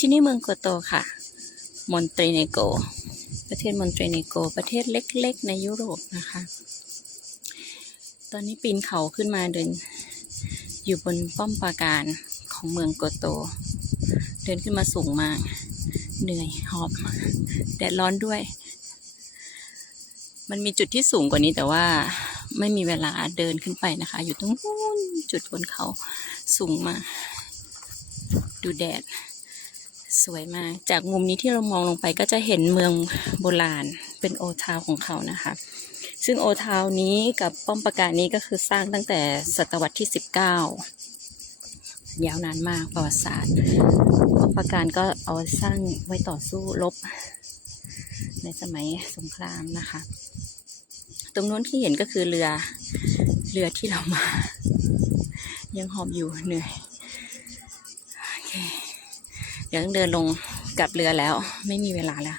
ที่นี่เมืองโกโตค่ะ มอนเตรเนโก ประเทศมอนเตรเนโก ประเทศเล็กๆ ในยุโรปนะคะ ตอนนี้ปีนเขาขึ้นมาเดิน อยู่บนป้อมปราการของเมืองโกโต เดินขึ้นมาสูงมาก เหนื่อยหอบ แดดร้อนด้วย มันมีจุดที่สูงกว่านี้แต่ว่าไม่มีเวลาเดินขึ้นไปนะคะ อยู่ตรงนู้นจุดบนเขาสูงมาก ดูแดด สวยมากจากมุมนี้ที่เรามองลงไปก็จะเห็นเมืองโบราณเป็นโอทาวของเขานะคะ ซึ่งโอทาวนี้กับป้อมปราการนี้ก็คือสร้างตั้งแต่ศตวรรษที่ 19 ยาวนานมากประวัติศาสตร์ป้อมปราการก็เอาสร้างไว้ต่อสู้รบในสมัยสงครามนะคะ ตรงนู้นที่เห็นก็คือเรือเรือที่เรามา ยังหอบอยู่เหนื่อย เดี๋ยวต้องเดินลงกลับเรือแล้ว ไม่มีเวลาแล้ว